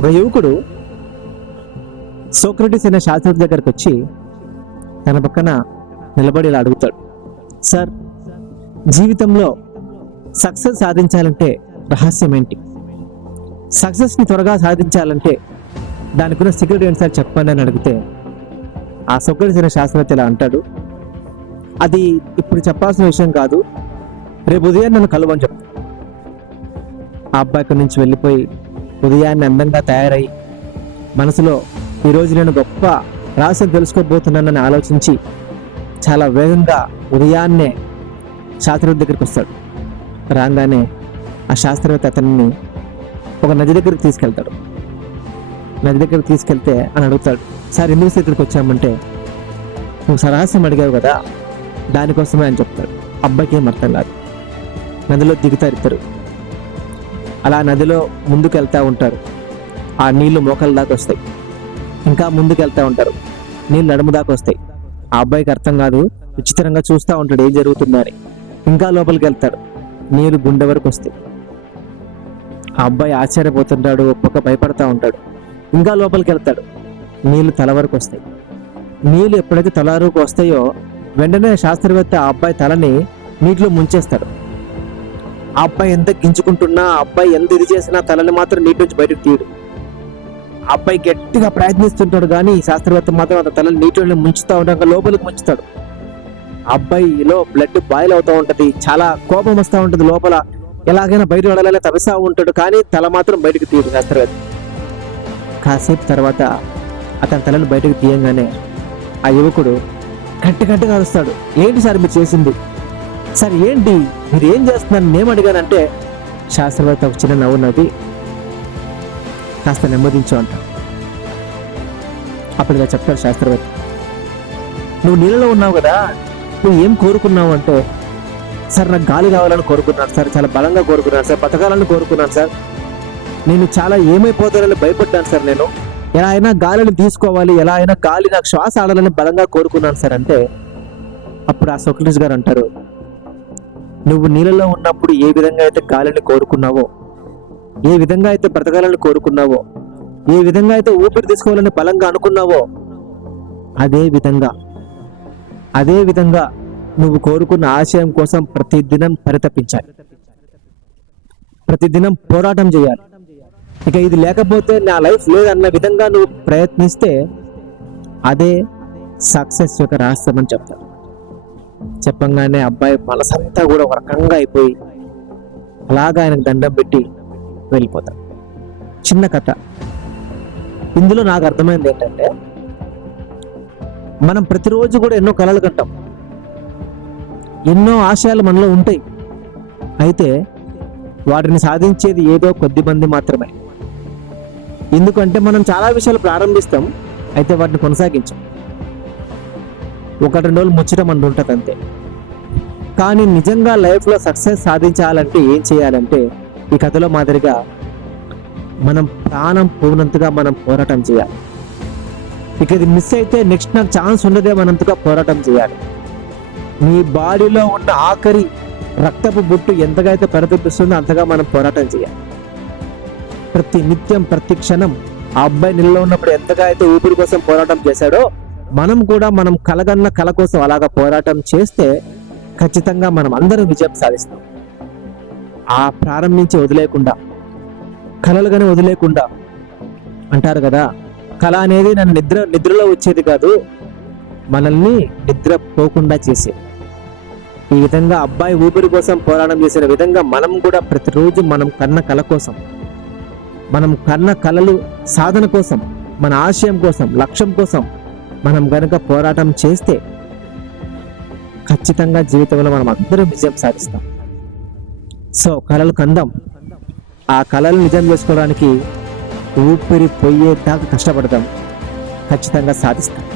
ఒక యువకుడు సోక్రటీస్ అనే శాస్త్రజ్ఞ దగ్గరకు వచ్చి తన పక్కన నిలబడి ఇలా అడుగుతాడు, సార్, జీవితంలో సక్సెస్ సాధించాలంటే రహస్యం ఏంటి? సక్సెస్ని త్వరగా సాధించాలంటే దానికున్న సీక్రెట్ ఏంటి సార్ చెప్పండి అని అడిగితే ఆ సోక్రటీస్ అనే శాస్త్రవేత్త ఇలా అంటాడు, అది ఇప్పుడు చెప్పాల్సిన విషయం కాదు, రేపు ఉదయం నన్ను కలవని చెప్తాను. ఆ అబ్బాయి అక్కడి నుంచి వెళ్ళిపోయి ఉదయాన్నే అందంగా తయారై మనసులో ఈరోజు నేను గొప్ప రహస్యం తెలుసుకోబోతున్నానని ఆలోచించి చాలా వేగంగా ఉదయాన్నే శాస్త్రవేత్త దగ్గరికి వస్తాడు. రాగానే ఆ శాస్త్రవేత్త అతన్ని ఒక నది దగ్గరికి తీసుకెళ్తాడు. నది దగ్గరికి తీసుకెళ్తే అని అడుగుతాడు, సార్ ఎందుకు ఇక్కడికి వచ్చామంటే నువ్వు రహస్యం అడిగావు కదా దానికోసమే అని చెప్తాడు. అబ్బాయికి ఏం అర్థం కాదు. నదిలో దిగుతారు ఇద్దరు. అలా నదిలో ముందుకు వెళ్తూ ఉంటారు. ఆ నీళ్లు మోకాల దాకా వస్తాయి. ఇంకా ముందుకు వెళ్తూ ఉంటారు. నీళ్ళు నడుము దాకా వస్తాయి. ఆ అబ్బాయికి అర్థం కాదు. విచిత్రంగా చూస్తూ ఉంటాడు ఏం జరుగుతుందని. ఇంకా లోపలికి వెళ్తాడు. నీళ్ళు గుండె వరకు వస్తాయి. ఆ అబ్బాయి ఆశ్చర్యపోతుంటాడు, ఒక్కొక్క భయపడతా ఉంటాడు. ఇంకా లోపలికి వెళ్తాడు. నీళ్లు తల వరకు వస్తాయి. నీళ్ళు ఎప్పుడైతే తల వరకు వస్తాయో వెంటనే శాస్త్రవేత్త ఆ అబ్బాయి తలని నీటిలో ముంచేస్తాడు. ఆ అబ్బాయి ఎంత గించుకుంటున్నా, ఆ అబ్బాయి ఎంత ఇది చేసినా తలని మాత్రం నీటి నుంచి బయటకు తీయడు. ఆ అబ్బాయి గట్టిగా ప్రయత్నిస్తుంటాడు కానీ శాస్త్రవేత్త మాత్రం అంత తలని నీటిలో ముంచుతూ ఉంటాడు, లోపలికి ముంచుతాడు. ఆ అబ్బాయిలో బ్లడ్ బాయిల్ అవుతూ ఉంటది, చాలా కోపం వస్తూ ఉంటుంది. లోపల ఎలాగైనా బయట పడాలని తవిస్తూ ఉంటాడు కానీ తల మాత్రం బయటకు తీయడు శాస్త్రవేత్త. కాసేపు తర్వాత అతని తలని బయటకు తీయంగానే ఆ యువకుడు గట్టిగా అరుస్తాడు, ఏంటి సార్ మీరు చేసింది? సార్ ఏంటి మీరు ఏం చేస్తున్నారు నేను అడిగానంటే శాస్త్రవేత్త ఒక చిన్న నవ్వు నవ్వి కాస్త నెమ్మదించు అంటాడు. అప్పుడు ఇలా చెప్తాడు శాస్త్రవేత్త, నువ్వు నీళ్ళలో ఉన్నావు కదా, నువ్వు ఏం కోరుకున్నావు అంటే, సార్ నాకు గాలి కావాలని కోరుకున్నాను సార్, చాలా బలంగా కోరుకున్నాను సార్, బతకాలని కోరుకున్నాను సార్, నేను చాలా ఏమైపోతానని భయపడ్డాను సార్, నేను ఎలా అయినా గాలిని తీసుకోవాలి, ఎలా అయినా గాలి నాకు శ్వాస ఆడాలని బలంగా కోరుకున్నాను సార్ అంటే అప్పుడు ఆ సోక్రటీస్ గారు అంటారు, నువ్వు నీళ్ళలో ఉన్నప్పుడు ఏ విధంగా అయితే గాలిని కోరుకున్నావో, ఏ విధంగా అయితే బ్రతకాలని కోరుకున్నావో, ఏ విధంగా అయితే ఊపిరి తీసుకోవాలని బలంగా అనుకున్నావో అదే విధంగా నువ్వు కోరుకున్న ఆశయం కోసం ప్రతిదినం పరితపించాలి, ప్రతిదినం పోరాటం చేయాలి. ఇక ఇది లేకపోతే నా లైఫ్ లేదన్న విధంగా నువ్వు ప్రయత్నిస్తే అదే సక్సెస్ యొక్క రహస్యం అని చెప్తారు. చెప్పంగానే అబ్బాయి మనసంతా కూడా ఒక రకంగా అయిపోయి అలాగా ఆయనకు దండం పెట్టి వెళ్ళిపోతాడు. చిన్న కథ. ఇందులో నాకు అర్థమైంది ఏంటంటే, మనం ప్రతిరోజు కూడా ఎన్నో కలలు కంటాం, ఎన్నో ఆశయాలు మనలో ఉంటాయి. అయితే వాటిని సాధించేది ఏదో కొద్ది మంది మాత్రమే. ఎందుకంటే మనం చాలా విషయాలు ప్రారంభిస్తాం, అయితే వాటిని కొనసాగించాం. 1-2 రోజులు ముచ్చట మన ఉంటుంది అంతే. కానీ నిజంగా లైఫ్లో సక్సెస్ సాధించాలంటే ఏం చేయాలంటే ఈ కథలో మాదిరిగా మనం ప్రాణం పోనంతగా మనం పోరాటం చేయాలి. ఇక ఇది మిస్ అయితే నెక్స్ట్ నాకు ఛాన్స్ ఉండదేమన్నంతగా పోరాటం చేయాలి. మీ బాడీలో ఉన్న ఆఖరి రక్తపు బొట్టు ఎంతగా అయితే పరితపిస్తుందో అంతగా మనం పోరాటం చేయాలి. ప్రతి నిత్యం ప్రతి క్షణం ఆ అబ్బాయి నీళ్ళలో ఉన్నప్పుడు ఎంతగా అయితే ఊపిరి కోసం పోరాటం చేశాడో మనం కూడా మనం కలగన్న కళ కోసం అలాగా పోరాటం చేస్తే ఖచ్చితంగా మనం అందరం విజయం సాధిస్తాం. ఆ ప్రారంభించి వదిలేకుండా, కళలుగానే వదిలేకుండా అంటారు కదా, కళ అనేది నన్ను నిద్రలో వచ్చేది కాదు, మనల్ని నిద్ర పోకుండా చేసే. ఈ విధంగా అబ్బాయి ఊపిరి కోసం పోరాటం చేసిన విధంగా మనం కూడా ప్రతిరోజు మనం కన్న కళ కోసం, మనం కన్న కళలు సాధన కోసం, మన ఆశయం కోసం, లక్ష్యం కోసం మనం గనుక పోరాటం చేస్తే ఖచ్చితంగా జీవితంలో మనం అందరం విజయం సాధిస్తాం. సో కళలు కందాం. ఆ కళలు నిజం చేసుకోవడానికి ఊపిరి పోయేదాకా కష్టపడదాం. ఖచ్చితంగా సాధిస్తాం.